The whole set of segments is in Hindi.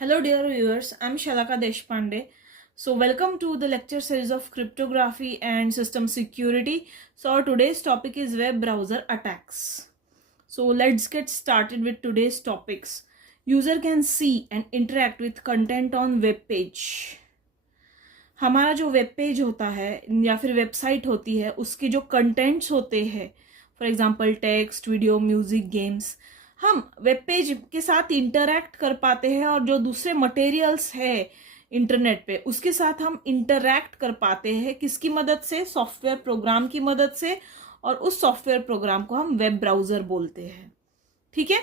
Hello, dear viewers. I'm Shalaka Deshpande. So, welcome to the lecture series of cryptography and system security. So, our today's topic is web browser attacks. So, let's get started with today's topics. User can see and interact with content on web page. हमारा जो वेब पेज होता है या फिर वेबसाइट होती है उसके जो कंटेंट्स होते हैं, for example text, video, music, games, हम वेब पेज के साथ इंटरैक्ट कर पाते हैं और जो दूसरे मटेरियल्स है इंटरनेट पे उसके साथ हम इंटरैक्ट कर पाते हैं। किसकी मदद से? सॉफ्टवेयर प्रोग्राम की मदद से। और उस सॉफ्टवेयर प्रोग्राम को हम वेब ब्राउजर बोलते हैं। ठीक है,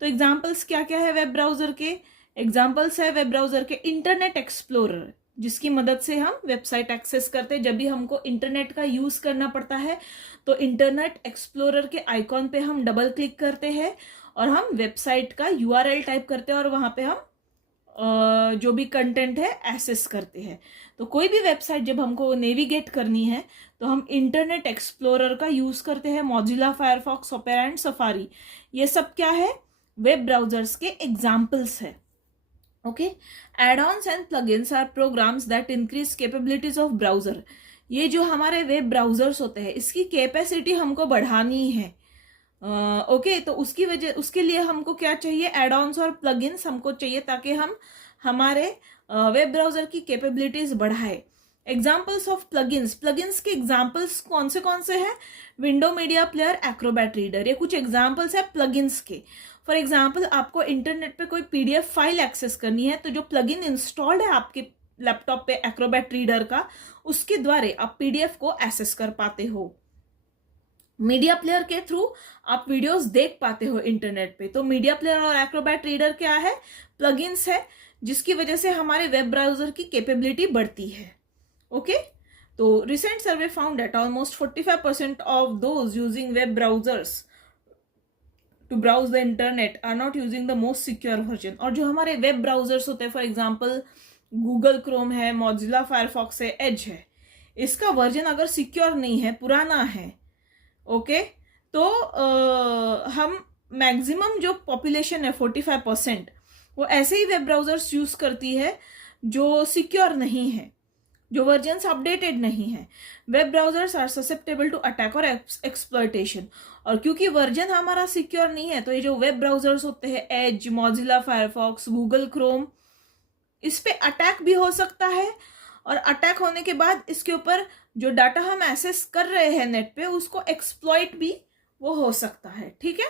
तो एग्जाम्पल्स क्या क्या है वेब ब्राउजर के? एग्जाम्पल्स है वेब ब्राउजर के इंटरनेट एक्सप्लोरर, जिसकी मदद से हम वेबसाइट एक्सेस करते हैं। जब भी हमको इंटरनेट का यूज करना पड़ता है तो इंटरनेट एक्सप्लोरर के आइकॉन पे हम डबल क्लिक करते हैं और हम वेबसाइट का यूआरएल टाइप करते हैं और वहां पे हम जो भी कंटेंट है एक्सेस करते हैं। तो कोई भी वेबसाइट जब हमको नेविगेट करनी है तो हम इंटरनेट एक्सप्लोरर का यूज करते हैं। Mozilla, Firefox, Opera and Safari, ये सब क्या है? वेब ब्राउजर्स के एग्जाम्पल्स है। Okay, add-ons and plugins are programs that increase capabilities of browser. ये जो हमारे वेब ब्राउजर्स होते हैं इसकी कैपेसिटी हमको बढ़ानी है। ओके, तो उसके लिए हमको क्या चाहिए? एड-ऑन्स और प्लगइन्स हमको चाहिए ताकि हम हमारे वेब ब्राउजर की कैपेबिलिटीज बढ़ाए। एग्जाम्पल्स ऑफ प्लगइन्स, प्लगइन्स के एग्जाम्पल्स कौन से हैं? Window media player, Acrobat reader, ये कुछ एग्जाम्पल्स है प्लगइन्स के। फॉर एग्जाम्पल, आपको इंटरनेट पे कोई पीडीएफ फाइल एक्सेस करनी है तो जो प्लगइन इंस्टॉल्ड है आपके लैपटॉप पे एक्रोबैट रीडर का, उसके द्वारा आप पीडीएफ को एक्सेस कर पाते हो। मीडिया प्लेयर के थ्रू आप वीडियोस देख पाते हो इंटरनेट पे। तो मीडिया प्लेयर और एक्रोबैट रीडर क्या है? प्लगइन्स है, जिसकी वजह से हमारे वेब ब्राउजर की कैपेबिलिटी बढ़ती है। ओके, तो recent survey found that almost 45% of those using web browsers to browse the internet are not using the most secure version. और जो हमारे वेब ब्राउजर्स होते हैं, फॉर एग्जाम्पल गूगल क्रोम है, मॉजिला फायरफॉक्स है, एज है, इसका वर्जन अगर सिक्योर नहीं है, पुराना है, ओके, तो हम मैक्सिमम जो पॉपुलेशन है 45%, वो ऐसे ही वेब ब्राउजर्स यूज करती है जो सिक्योर नहीं है, जो वर्जन्स अपडेटेड नहीं है। Web browsers are susceptible to attack और एक्सप्लॉयटेशन। और क्योंकि वर्जन हमारा सिक्योर नहीं है तो ये जो वेब ब्राउजर्स होते हैं, एज, मॉजिला फायरफॉक्स, गूगल क्रोम, इस पे अटैक भी हो सकता है। और अटैक होने के बाद इसके ऊपर जो डाटा हम एक्सेस कर रहे हैं नेट पे, उसको एक्सप्लॉइट भी वो हो सकता है। ठीक है,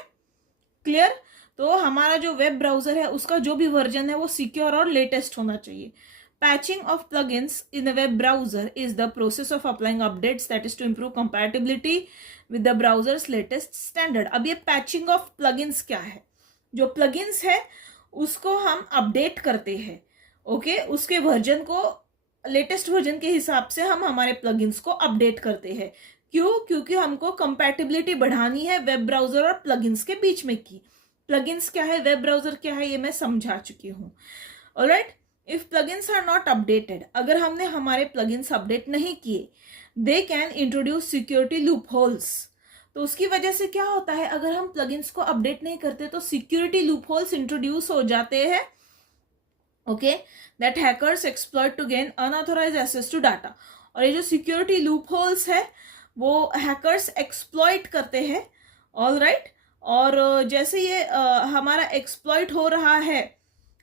क्लियर? तो हमारा जो वेब ब्राउजर है उसका जो भी वर्जन है वो सिक्योर और लेटेस्ट होना चाहिए। Patching of plugins in a web browser is the process of applying updates that is to improve compatibility with the browser's latest standard. अब ये पैचिंग ऑफ प्लगइन्स क्या है? जो प्लगइन्स है उसको हम अपडेट करते हैं। ओके, उसके वर्जन को लेटेस्ट वर्जन के हिसाब से हम हमारे प्लगइन्स को अपडेट करते हैं। क्यों? क्योंकि हमको कंपैटिबिलिटी बढ़ानी है वेब ब्राउजर और प्लगइन्स के बीच में की। प्लगइन्स क्या है, वेब ब्राउजर क्या है, ये मैं समझा चुकी हूँ। Alright, if plugins are not updated, अगर हमने हमारे प्लगइन्स अपडेट नहीं किए, they can introduce security loopholes. तो उसकी वजह से क्या होता है, अगर हम प्लगइन्स को अपडेट नहीं करते तो सिक्योरिटी लूप होल्स इंट्रोड्यूस हो जाते हैं। Okay, that hackers exploit to gain unauthorised access to data. और ये जो सिक्योरिटी लूप होल्स है वो हैकर्स एक्सप्लॉइट करते हैं। ऑल राइट, और जैसे ये हमारा एक्सप्लॉइट हो रहा है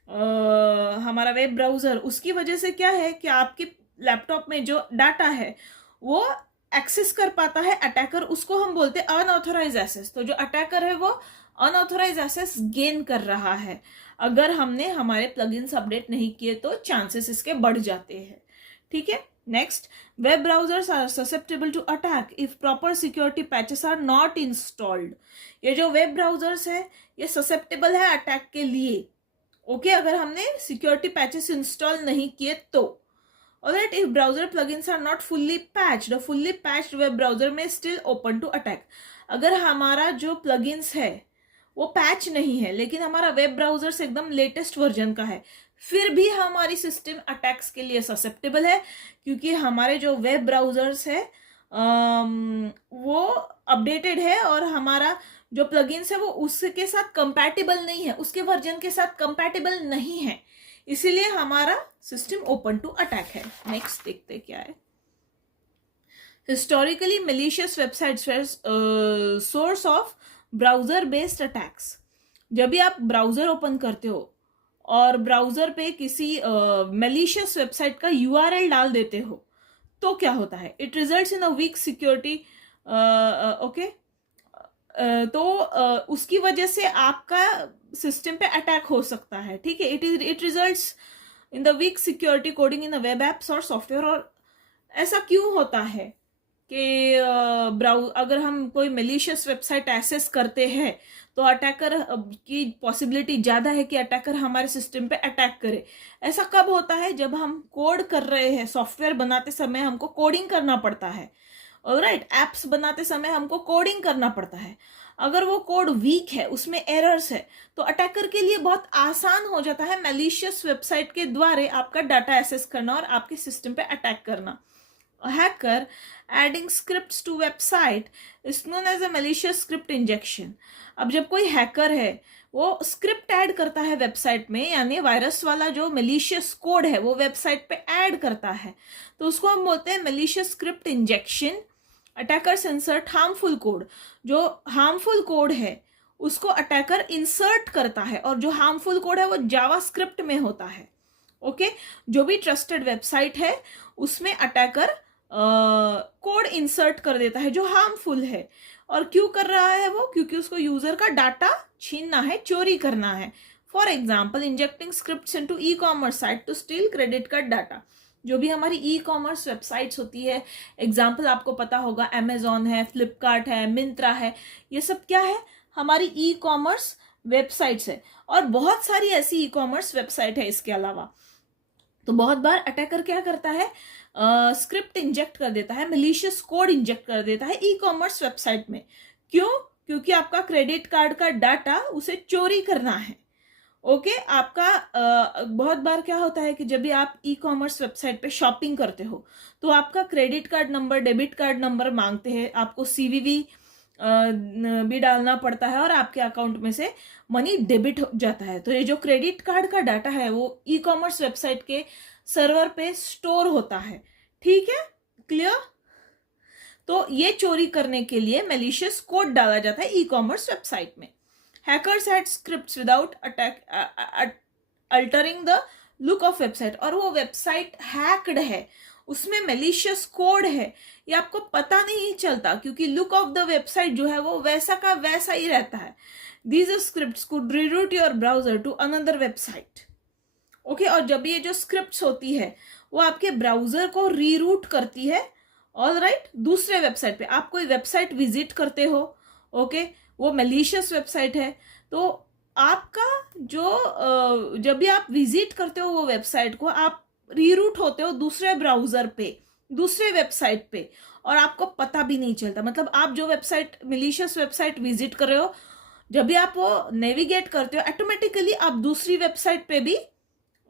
हमारा वेब ब्राउजर, उसकी वजह से क्या है कि आपके लैपटॉप में जो डाटा है वो एक्सेस कर पाता है अटैकर, उसको हम बोलते हैं अनऑथोराइज एक्सेस। तो जो अटैकर है वो अनऑथोराइज एक्सेस गेन कर रहा है। अगर हमने हमारे प्लगइन्स अपडेट नहीं किए तो चांसेस इसके बढ़ जाते हैं। ठीक है, next, web browsers are susceptible to attack if proper security patches are not installed. ये जो वेब ब्राउजर्स है ये ससेप्टेबल है अटैक के लिए। ओके, अगर हमने सिक्योरिटी पैचेस इंस्टॉल नहीं किए तो। Alright, if browser plugins are not fully patched, fully patched web browser में स्टिल ओपन टू अटैक। अगर हमारा जो प्लगइन्स है वो पैच नहीं है लेकिन हमारा वेब ब्राउजर से एकदम लेटेस्ट वर्जन का है, फिर भी हमारी सिस्टम अटैक्स के लिए ससेप्टेबल है, क्योंकि हमारे जो वेब ब्राउजर्स है वो अपडेटेड है और हमारा जो प्लगइन्स है वो उसके साथ कंपैटिबल नहीं है, उसके वर्जन के साथ कंपैटिबल नहीं है। इसीलिए हमारा सिस्टम ओपन टू अटैक है। नेक्स्ट देखते क्या है। Historically malicious websites were source of browser based attacks. जब भी आप ब्राउजर ओपन करते हो और ब्राउजर पे किसी malicious वेबसाइट का URL डाल देते हो तो क्या होता है, it results in a weak security. Okay, तो उसकी वजह से आपका सिस्टम पे अटैक हो सकता है। ठीक है, it results in the weak security coding in the web apps और सॉफ्टवेयर। और ऐसा क्यों होता है कि अगर हम कोई मेलिशियस वेबसाइट एक्सेस करते हैं तो अटैकर की पॉसिबिलिटी ज़्यादा है कि अटैकर हमारे सिस्टम पे अटैक करे। ऐसा कब होता है, जब हम कोड कर रहे हैं, सॉफ्टवेयर बनाते समय हमको कोडिंग करना पड़ता है। ऑलराइट, एप्स बनाते समय हमको कोडिंग करना पड़ता है। अगर वो कोड वीक है, उसमें एरर्स है, तो अटैकर के लिए बहुत आसान हो जाता है मेलिशियस वेबसाइट के द्वारा आपका डाटा एक्सेस करना और आपके सिस्टम पे अटैक करना। hacker adding scripts to website is known as a malicious script injection। अब जब कोई हैकर है वो स्क्रिप्ट ऐड करता है वेबसाइट में, यानी वायरस वाला जो malicious कोड है वो वेबसाइट पे ऐड करता है, तो उसको हम बोलते हैं malicious script injection। Attacker insert harmful code. जो हार्मफुल कोड है उसको अटैकर इंसर्ट करता है, और जो हार्मफुल कोड है वो जावास्क्रिप्ट में होता है। ओके, जो भी ट्रस्टेड वेबसाइट है उसमें अटैकर कोड इंसर्ट कर देता है जो हार्मफुल है। और क्यों कर रहा है वो, क्योंकि उसको यूजर का डाटा छीनना है, चोरी करना है। For example, injecting scripts into e-commerce site to steal credit card data. जो भी हमारी ई कॉमर्स वेबसाइट्स होती है, एग्जाम्पल आपको पता होगा, अमेजॉन है, फ्लिपकार्ट है, मिंत्रा है, ये सब क्या है, हमारी ई कॉमर्स वेबसाइट्स है। और बहुत सारी ऐसी ई कॉमर्स वेबसाइट है इसके अलावा। तो बहुत बार अटैकर क्या करता है, स्क्रिप्ट इंजेक्ट कर देता है, मैलिशियस कोड इंजेक्ट कर देता है ई कॉमर्स वेबसाइट में। क्यों? क्योंकि आपका क्रेडिट कार्ड का डाटा उसे चोरी करना है। ओके, आपका बहुत बार क्या होता है कि जब भी आप ई कॉमर्स वेबसाइट पे शॉपिंग करते हो तो आपका credit card number, debit card number मांगते हैं, आपको CVV भी डालना पड़ता है और आपके अकाउंट में से मनी डेबिट हो जाता है। तो ये जो क्रेडिट कार्ड का डाटा है वो ई कॉमर्स वेबसाइट के सर्वर पे स्टोर होता है। ठीक है, क्लियर? तो ये चोरी करने के लिए मैलिशियस कोड डाला जाता है ई कॉमर्स वेबसाइट में। Hackers had scripts without attack altering the look of website. और वो वेबसाइट हैक्ड है, उसमें मैलिशियस कोड है, ये आपको पता नहीं चलता क्योंकि लुक ऑफ द वेबसाइट जो है वो वैसा का वैसा ही रहता है। These scripts could reroute your browser to another website। Okay, और जब ये जो स्क्रिप्ट्स होती है वो आपके ब्राउजर को रीरूट करती है, ऑलराइट, दूसरे वेबसाइट पे। आप कोई वेबसाइट विजिट करते हो, ओके, वो मैलिशियस वेबसाइट है, तो आपका जो जब भी आप विजिट करते हो वो वेबसाइट को, आप रीरूट होते हो दूसरे ब्राउजर पे, दूसरे वेबसाइट पे, और आपको पता भी नहीं चलता। मतलब आप जो वेबसाइट, मैलिशियस वेबसाइट विजिट कर रहे हो, जब भी आप वो नेविगेट करते हो ऑटोमेटिकली आप दूसरी वेबसाइट पे भी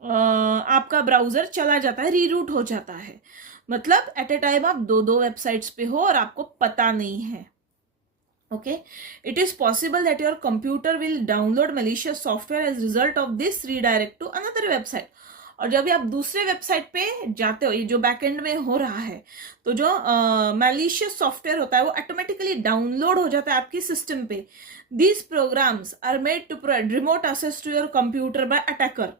आपका ब्राउजर चला जाता है, रीरूट हो जाता है। मतलब एट ए टाइम आप दो वेबसाइट्स पे हो और आपको पता नहीं है। Okay, it is possible that your computer will download malicious software as result of this redirect to another website. और जब भी आप दूसरे वेबसाइट पे जाते हो, ये जो बैकएंड में हो रहा है, तो जो मैलिशियस सॉफ्टवेयर होता है वो ऑटोमेटिकली डाउनलोड हो जाता है आपकी सिस्टम पे। These programs are made to provide remote access to your computer by attacker.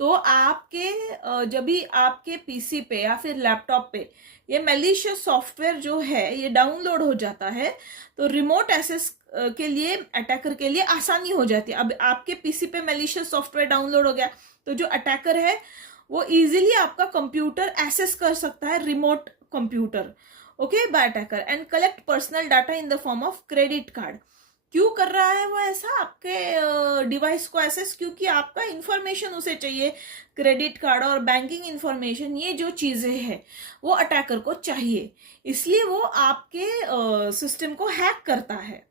तो आपके जब भी आपके पीसी पे या फिर लैपटॉप पे ये मैलिशियस सॉफ्टवेयर जो है ये डाउनलोड हो जाता है, तो रिमोट एक्सेस के लिए अटैकर के लिए आसानी हो जाती है। अब आपके पीसी पे मैलिशियस सॉफ्टवेयर डाउनलोड हो गया तो जो अटैकर है वो इजीली आपका कंप्यूटर एक्सेस कर सकता है, remote computer, okay, by attacker, and collect personal data in the form of credit card. क्यों कर रहा है वो ऐसा आपके डिवाइस को एक्सेस? क्योंकि आपका इंफॉर्मेशन उसे चाहिए, क्रेडिट कार्ड और बैंकिंग इंफॉर्मेशन, ये जो चीजें हैं वो अटैकर को चाहिए, इसलिए वो आपके सिस्टम को हैक करता है।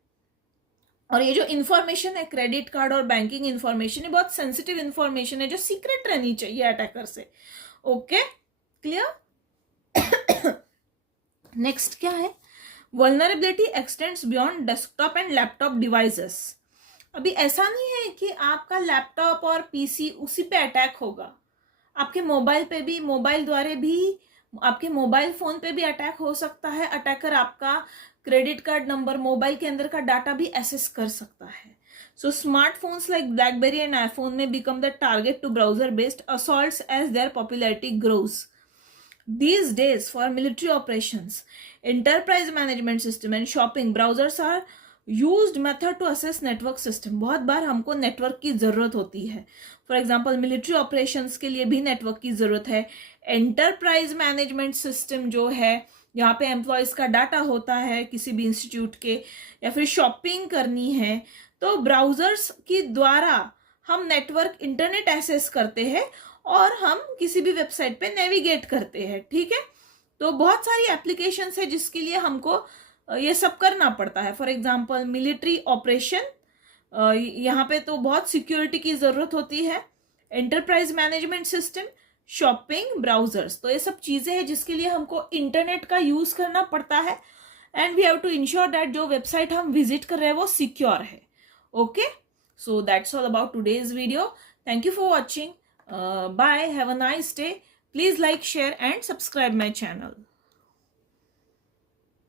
और ये जो इन्फॉर्मेशन है, क्रेडिट कार्ड और बैंकिंग इन्फॉर्मेशन, ये बहुत सेंसिटिव इन्फॉर्मेशन है जो सीक्रेट रहनी चाहिए अटैकर से। Okay, clear? नेक्स्ट क्या है? Vulnerability extends beyond desktop and laptop devices। अभी ऐसा नहीं है कि आपका लैपटॉप और पीसी उसी पे अटैक होगा, आपके मोबाइल पे भी, मोबाइल द्वारा भी, आपके मोबाइल फोन पे भी अटैक हो सकता है। अटैकर आपका क्रेडिट कार्ड नंबर, मोबाइल के अंदर का डाटा भी एक्सेस कर सकता है। So smartphones like BlackBerry and iPhone में become the target to browser based assaults as their popularity grows. These days, for military operations, enterprise management system and shopping, browsers are used method to assess network system. बहुत बार हमको नेटवर्क की ज़रूरत होती है। फॉर एग्जाम्पल मिलिट्री ऑपरेशंस के लिए भी नेटवर्क की ज़रूरत है। एंटरप्राइज मैनेजमेंट सिस्टम जो है, यहाँ पे एम्प्लॉयज़ का डाटा होता है किसी भी इंस्टीट्यूट के, या फिर शॉपिंग करनी है, तो ब्राउजर्स के द्वारा हम नेटवर्क इंटरनेट एक्सेस करते हैं और हम किसी भी वेबसाइट पे नेविगेट करते हैं। ठीक है, तो बहुत सारी एप्लीकेशंस है जिसके लिए हमको ये सब करना पड़ता है। फॉर एग्जांपल मिलिट्री ऑपरेशन, यहाँ पे तो बहुत सिक्योरिटी की ज़रूरत होती है। Enterprise management system, shopping, browsers, तो ये सब चीज़ें हैं जिसके लिए हमको इंटरनेट का यूज़ करना पड़ता है। And we have to ensure that जो वेबसाइट हम विजिट कर रहे हैं वो सिक्योर है। Okay, so that's all about today's video. Thank you for watching. Bye. Have a nice day. Please like, share and subscribe my channel.